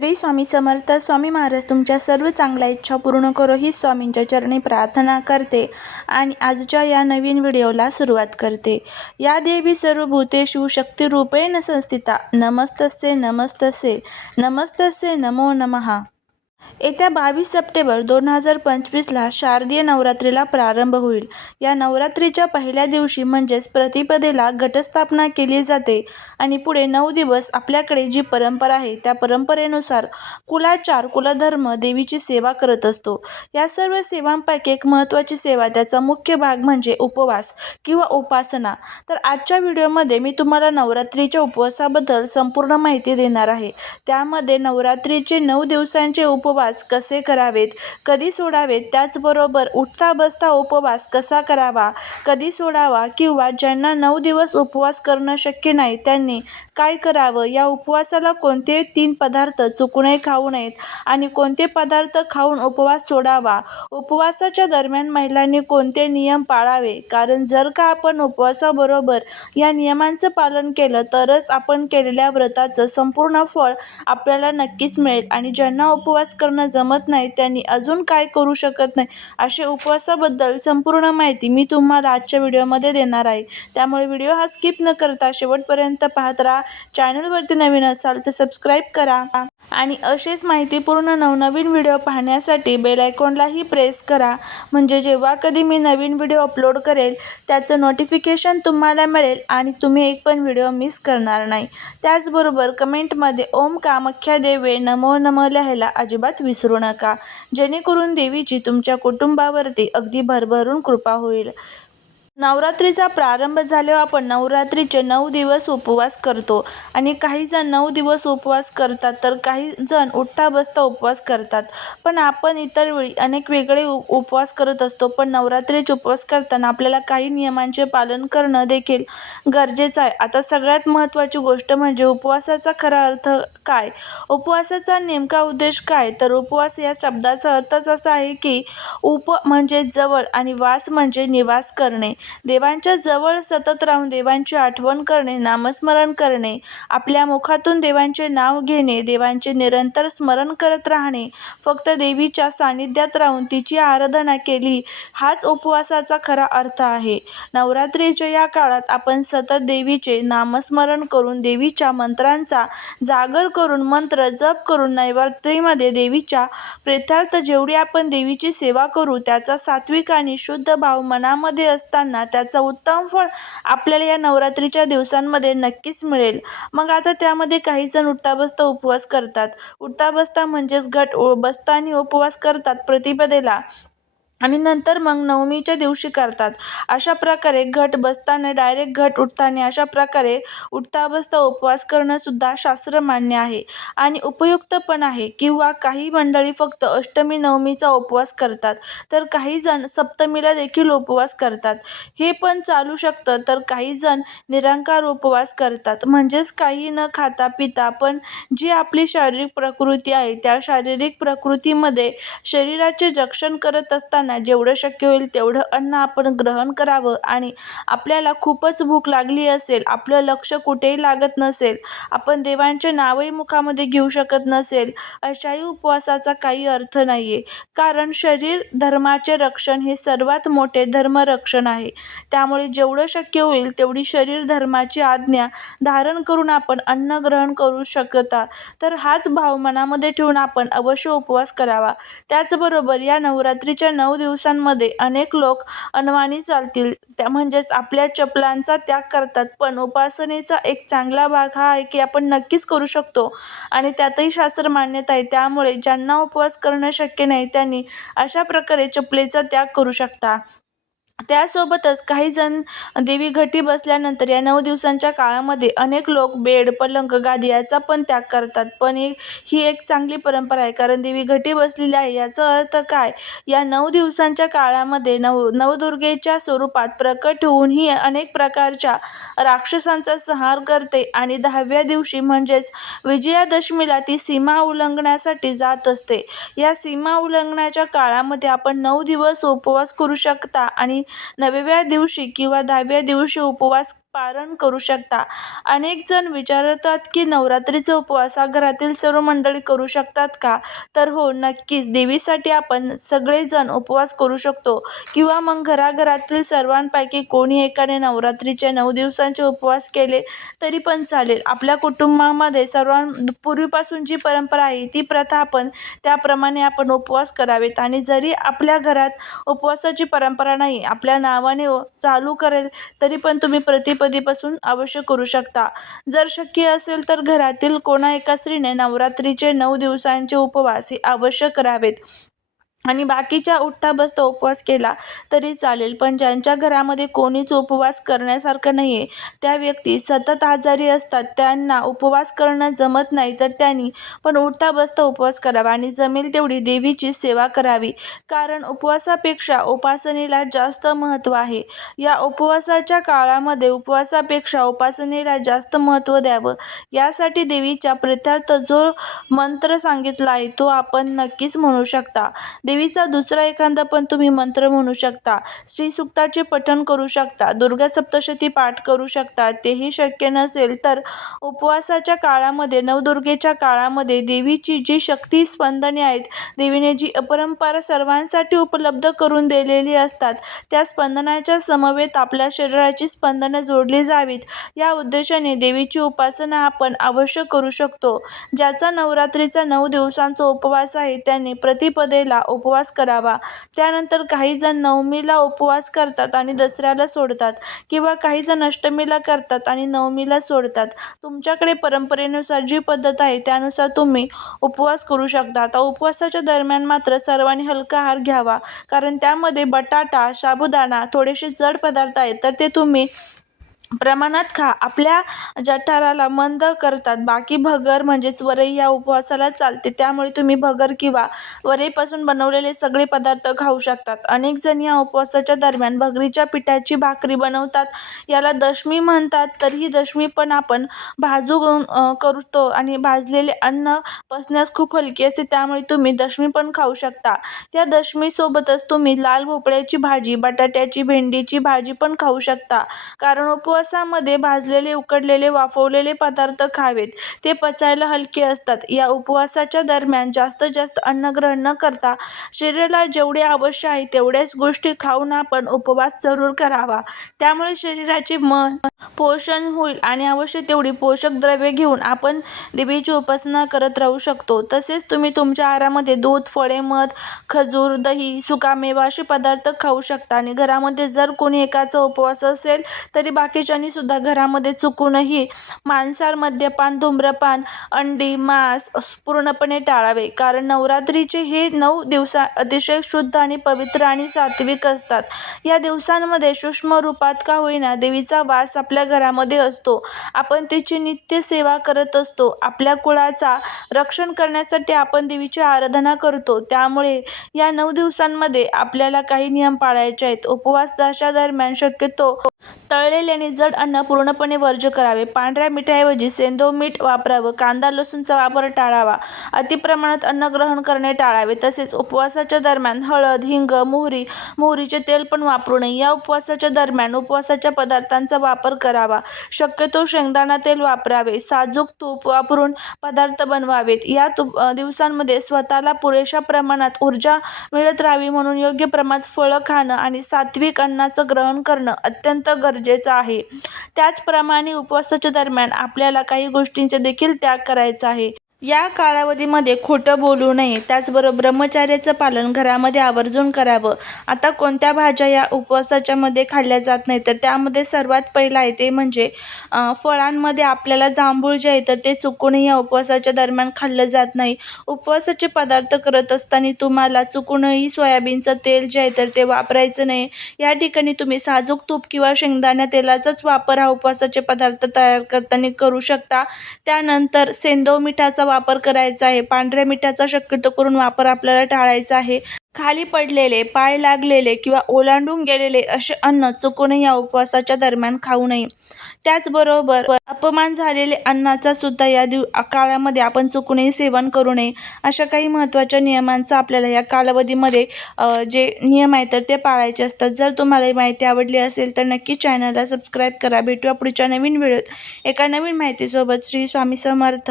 श्री स्वामी समर्थ स्वामी महाराज तुमच्या सर्व चांगल्या इच्छा पूर्ण करो ही स्वामींच्या चरणी प्रार्थना करते आणि आजच्या या नवीन व्हिडिओला सुरुवात करते. या देवी सर्व भूतेषु शक्तिरूपेण संस्थिता. नमस्तस्य नमस्तस्य. नमस्तस्य नमो नमः. येत्या बावीस सप्टेंबर दोन हजार पंचवीसला शारदीय नवरात्रीला प्रारंभ होईल. या नवरात्रीच्या पहिल्या दिवशी म्हणजेच प्रतिपदेला घटस्थापना केली जाते आणि पुढे नऊ दिवस आपल्याकडे जी परंपरा आहे त्या परंपरेनुसार कुलाचार कुलधर्म देवीची सेवा करत असतो. या सर्व सेवांपैकी एक महत्त्वाची सेवा त्याचा मुख्य भाग म्हणजे उपवास किंवा उपासना. तर आजच्या व्हिडिओमध्ये मी तुम्हाला नवरात्रीच्या उपवासाबद्दल संपूर्ण माहिती देणार आहे. त्यामध्ये नवरात्रीचे नऊ दिवसांचे उपवास कसे करावेत कधी सोडावेत त्याचबरोबर उठता बसता उपवास कसा करावा कधी सोडावा किंवा ज्यांना नऊ दिवस उपवास करणं शक्य नाही त्यांनी काय करावं या उपवासाला कोणते तीन पदार्थ चुकूनही खाऊ नयेत आणि कोणते पदार्थ खाऊन उपवास सोडावा उपवासाच्या दरम्यान महिलांनी कोणते नियम पाळावे? कारण जर का आपण उपवासाबरोबर या नियमांचं पालन केलं तरच आपण केलेल्या व्रताचं संपूर्ण फळ आपल्याला नक्कीच मिळेल आणि ज्यांना उपवास करणं जमत नाही त्यांनी अजून काय करू शकत नाही असे उपवासाबद्दल संपूर्ण माहिती मी तुम्हाला आजच्या व्हिडिओमध्ये देणार आहे. त्यामुळे व्हिडिओ हा स्किप न करता शेवटपर्यंत पाहत राहा. चॅनलवरती नवीन असाल तर सबस्क्राईब करा. आणि असेच माहितीपूर्ण नवनवीन व्हिडिओ पाहण्यासाठी बेल आयकॉनलाही प्रेस करा. म्हणजे जेव्हा कधी मी नवीन व्हिडिओ अपलोड करेल त्याचं नोटिफिकेशन तुम्हाला मिळेल आणि तुम्ही एक पण व्हिडिओ मिस करणार नाही. त्याचबरोबर कमेंटमध्ये ओम कामाख्या देवे नमो नम लिहायला अजिबात विसरू नका. जेणेकरून देवीची तुमच्या कुटुंबावरती अगदी भरभरून कृपा होईल. नवरात्रीचा प्रारंभ झाल्यावर आपण नवरात्रीचे नऊ दिवस उपवास करतो. आणि काही जण नऊ दिवस उपवास करतात तर काही जण उठता बसता उपवास करतात. पण आपण इतर वेळी अनेक वेगळे उपवास करत असतो. पण नवरात्रीचे उपवास करताना आपल्याला काही नियमांचे पालन करणं देखील गरजेचं आहे. आता सगळ्यात महत्त्वाची गोष्ट म्हणजे उपवासाचा खरा अर्थ काय? उपवासाचा नेमका उद्देश काय? तर उपवास या शब्दाचा अर्थच असा आहे की उप म्हणजे जवळ आणि वास म्हणजे निवास करणे. देवांच्या जवळ सतत राहून देवांची आठवण करणे नामस्मरण करणे आपल्या मुखातून देवांचे नाव घेणे देवांचे निरंतर स्मरण करत राहणे फक्त देवीच्या सानिध्यात राहून तिची आराधना केली हाच उपवासाचा खरा अर्थ आहे. नवरात्रीच्या या काळात आपण सतत देवीचे नामस्मरण करून देवीच्या मंत्रांचा जागर करून मंत्र जप करून नवरात्रीमध्ये देवीच्या प्रेथार्थ जेवढी आपण देवीची सेवा करू त्याचा सात्विक आणि शुद्ध भाव मनामध्ये असताना त्याचं उत्तम फळ आपल्याला या नवरात्रीच्या दिवसांमध्ये नक्कीच मिळेल. मग आता त्यामध्ये काही जण उठता बसता उपवास करतात. उठता बसता म्हणजेच घट बसता आणि उपवास करतात प्रतिपदेला आणि नंतर मग नवमीच्या दिवशी करतात. अशा प्रकारे घट बसताना डायरेक्ट घट उठताना अशा प्रकारे उठता बसता उपवास करणंसुद्धा शास्त्र मान्य आहे. आणि उपयुक्त पण आहे किंवा काही मंडळी फक्त अष्टमी नवमीचा उपवास करतात तर काही जण सप्तमीला देखील उपवास करतात. हे पण चालू शकतं तर काही जण निरंकार उपवास करतात. म्हणजेच काही न खाता पिता पण जी आपली शारीरिक प्रकृती आहे त्या शारीरिक प्रकृतीमध्ये शरीराचे रक्षण करत असताना जेवढं शक्य होईल तेवढं अन्न आपण ग्रहण करावं. आणि आपल्याला खूपच भूक लागली असेल आपलं लक्ष कुठेही लागत नसेल आपण देवांचे नावही मुखामध्ये घेऊ शकत नसेल अशाही उपवासाचा काही अर्थ नाही आहे कारण शरीर धर्माचे रक्षण हे सर्वात मोठे धर्मरक्षण आहे. त्यामुळे जेवढं शक्य होईल तेवढी शरीर धर्माची आज्ञा धारण करून आपण अन्न ग्रहण करू शकता. तर हाच भाव मनामध्ये ठेवून आपण अवश्य उपवास करावा. त्याचबरोबर या नवरात्रीच्या नऊ दिवसांमध्ये अनेक लोक अनवाणी चालतील. त्या म्हणजेच आपल्या चपलांचा त्याग करतात. पण उपासनेचा एक चांगला भाग हा आहे की आपण नक्कीच करू शकतो. आणि त्यातही शास्त्र मान्यता आहे. त्यामुळे ज्यांना उपवास करणं शक्य नाही त्यांनी अशा प्रकारे चपलेचा त्याग करू शकता. त्यासोबतच काही जण देवी घटी बसल्यानंतर या नऊ दिवसांच्या काळामध्ये अनेक लोक बेड पलंग गादी याचा पण त्याग करतात. पण एक ही एक चांगली परंपरा आहे. कारण देवी घटी बसलेली आहे. याचा अर्थ काय? या नऊ दिवसांच्या काळामध्ये नव नवदुर्गेच्या स्वरूपात प्रकट होऊन ही अनेक प्रकारच्या राक्षसांचा संहार करते आणि दहाव्या दिवशी म्हणजेच विजयादशमीला ती सीमा उल्लंघण्यासाठी जात असते. या सीमा उल्लंघनाच्या काळामध्ये आपण नऊ दिवस उपवास करू शकता आणि नवव्या दिवशी किंवा दहाव्या दिवशी उपवास पारण करू शकता. अनेक जण विचारतात की नवरात्रीचा उपवास हा घरातील सर्व मंडळी करू शकतात का? तर हो नक्कीच. देवीसाठी आपण सगळेजण उपवास करू शकतो. किंवा मग घराघरातील सर्वांपैकी कोणी एकाने नवरात्रीचे नऊ दिवसांचे उपवास केले तरी पण चालेल. आपल्या कुटुंबामध्ये सर्वां पूर्वीपासून जी परंपरा आहे ती प्रथा आपण त्याप्रमाणे आपण उपवास करावेत. आणि जरी आपल्या घरात उपवासाची परंपरा नाही आपल्या नावाने चालू करेल तरी पण तुम्ही प्रति गणपतीपासून अवश्य करू शकता. जर शक्य असेल तर घरातील कोणा एका स्त्रीने नवरात्रीचे नऊ दिवसांचे उपवास हे अवश्य करावेत. आणि बाकीच्या उठता बसता उपवास केला तरी चालेल पण ज्यांच्या घरामध्ये कोणीच उपवास करण्यासारखं नाही आहे त्या व्यक्ती सतत आजारी असतात. त्यांना उपवास करणं जमत नाही तर त्यांनी पण उठता बसता उपवास करावा आणि जमेल तेवढी देवीची सेवा करावी. कारण उपवासापेक्षा उपासनेला जास्त महत्त्व आहे. या उपवासाच्या काळामध्ये उपवासापेक्षा उपासनेला जास्त महत्त्व द्यावं. यासाठी देवीच्या प्रित्यार्थ जो मंत्र सांगितला आहे तो आपण नक्कीच म्हणू शकता. देवीचा दुसरा एखादा पण तुम्ही मंत्र म्हणू शकता. श्रीसुक्ताचे पठण करू शकता. दुर्गा सप्तशती पाठ करू शकता. तेही शक्य नसेल तर उपवासाच्या काळामध्ये नवदुर्गेच्या काळामध्ये देवीची जी शक्ती स्पंदने आहेत देवीने जी अपरंपार सर्वांसाठी उपलब्ध करून दिलेली असतात त्या स्पंदनाच्या समवेत आपल्या शरीराची स्पंदनं जोडली जावीत. या उद्देशाने देवीची उपासना आपण अवश्य करू शकतो. ज्याचा नवरात्रीचा नऊ दिवसांचा उपवास आहे त्याने प्रतिपदेला उपवास करावा. त्यानंतर काही जण नवमीला उपवास करतात आणि दसऱ्याला सोडतात किंवा काही जण अष्टमीला करतात आणि नवमीला सोडतात. तुमच्याकडे परंपरेनुसार जी पद्धत आहे त्यानुसार तुम्ही उपवास करू शकता. आता उपवासाच्या दरम्यान मात्र सर्वांनी हलका आहार घ्यावा. कारण त्यामध्ये बटाटा साबुदाणा थोडेसे जड पदार्थ आहेत तर ते तुम्ही प्रमाणात खा. आपल्या जठाराला मंद करतात. बाकी भगर म्हणजेच वरई या उपवासाला चालते. त्यामुळे तुम्ही भगर किंवा वरईपासून बनवलेले सगळे पदार्थ खाऊ शकतात. अनेक जण या उपवासाच्या दरम्यान भगरीच्या पिठाची भाकरी बनवतात. याला दशमी म्हणतात. तर ही दशमी पण आपण भाजून करतो आणि भाजलेले अन्न पचण्यास खूप हलकी असते. त्यामुळे तुम्ही दशमी पण खाऊ शकता. त्या दशमीसोबतच तुम्ही लाल भोपळ्याची भाजी बटाट्याची भेंडीची भाजी पण खाऊ शकता. कारण उपवास उपवासामध्ये भाजलेले उकडलेले वाफवलेले पदार्थ खावेत. ते पचायला हलके असतात. या उपवासाच्या दरम्यान जास्तीत जास्त अन्नग्रहण न करता शरीराला जेवढे आवश्यक आहे तेवढ्याच गोष्टी खाऊन आपण उपवास जरूर करावा. त्यामुळे शरीराचे मन पोषण होईल आणि आवश्यक तेवढी पोषक द्रव्ये घेऊन आपण देवीची उपासना करत राहू शकतो. तसेच तुम्ही तुमच्या आहारामध्ये दूध फळे मध खजूर दही सुकामेवा असे पदार्थ खाऊ शकता आणि घरामध्ये जर कोणी एकाचा उपवास असेल तरी पुरुषांनी सुद्धा घरामध्ये चुकूनही मांसाहार मद्यपान धूम्रपान अंडी मांस पूर्णपणे टाळावे. कारण नवरात्रीचे हे नऊ दिवसा अतिशय शुद्ध आणि पवित्र आणि सात्विक असतात. या दिवसांमध्ये सूक्ष्म रूपात का होईना देवीचा वास आपल्या घरामध्ये असतो. आपण तिची नित्य सेवा करत असतो. आपल्या कुळाचा रक्षण करण्यासाठी आपण देवीची आराधना करतो. त्यामुळे या नऊ दिवसांमध्ये आपल्याला काही नियम पाळायचे आहेत. उपवासाच्या दरम्यान शक्यतो तळलेले आणि जड अन्न पूर्णपणे वर्ज्य करावे. पांढऱ्या मिठाऐवजी सेंदो मीठ वापरावं. कांदा लसूणचा वापर टाळावा. अतिप्रमाणात अन्न ग्रहण करणे टाळावे. तसेच उपवासाच्या दरम्यान हळद हिंग मोहरी मोहरीचे तेल पण वापरू नये. या उपवासाच्या दरम्यान उपवासाच्या पदार्थांचा वापर करावा. शक्यतो शेंगदाणा तेल वापरावे. साजूक तूप वापरून पदार्थ बनवावेत. या तुप दिवसांमध्ये स्वतःला पुरेशा प्रमाणात ऊर्जा मिळत राहावी म्हणून योग्य प्रमाणात फळं खाणं आणि सात्विक अन्नाचं ग्रहण करणं अत्यंत गरजेचं आहे. त्याचप्रमाणे उपवासाच्या दरम्यान आपल्याला काही गोष्टींचा देखील त्याग करायचा आहे. या कालावधीमध्ये खोटं बोलू नये. त्याचबरोबर ब्रह्मचार्याचं पालन घरामध्ये आवर्जून करावं. आता कोणत्या भाज्या या उपवासाच्या मध्ये खाल्ल्या जात नाही तर त्यामध्ये सर्वात पहिलं आहे ते म्हणजे फळांमध्ये आपल्याला जांभूळ जे आहे तर ते चुकूनही या उपवासाच्या दरम्यान खाल्लं जात नाही. उपवासाचे पदार्थ करत असताना तुम्हाला चुकूनही सोयाबीनचं तेल जे आहे तर ते वापरायचं नाही. या ठिकाणी तुम्ही साजूक तूप किंवा शेंगदाण्या तेलाचाच वापर हा उपवासाचे पदार्थ तयार करताना करू शकता. त्यानंतर सेंदव मिठाचा वापर करायचा आहे. पांढऱ्या मिठाचा शक्यतो करून वापर आपल्याला टाळायचा आहे. खाली पडलेले पाय लागलेले किंवा ओलांडून गेलेले असे अन्न चुकूनही या उपवासाच्या दरम्यान खाऊ नये. त्याचबरोबर अपमान झालेले अन्नाचा सुद्धा या दिव काळामध्ये आपण चुकूनही सेवन करू नये. अशा काही महत्त्वाच्या नियमांचा आपल्याला या कालावधीमध्ये जे नियम आहेत तर ते पाळायचे असतात. जर तुम्हाला ही माहिती आवडली असेल तर नक्की चॅनलला सबस्क्राईब करा. भेटूया पुढच्या नवीन व्हिडिओत. एका नवीन माहितीसोबत श्री स्वामी समर्थ.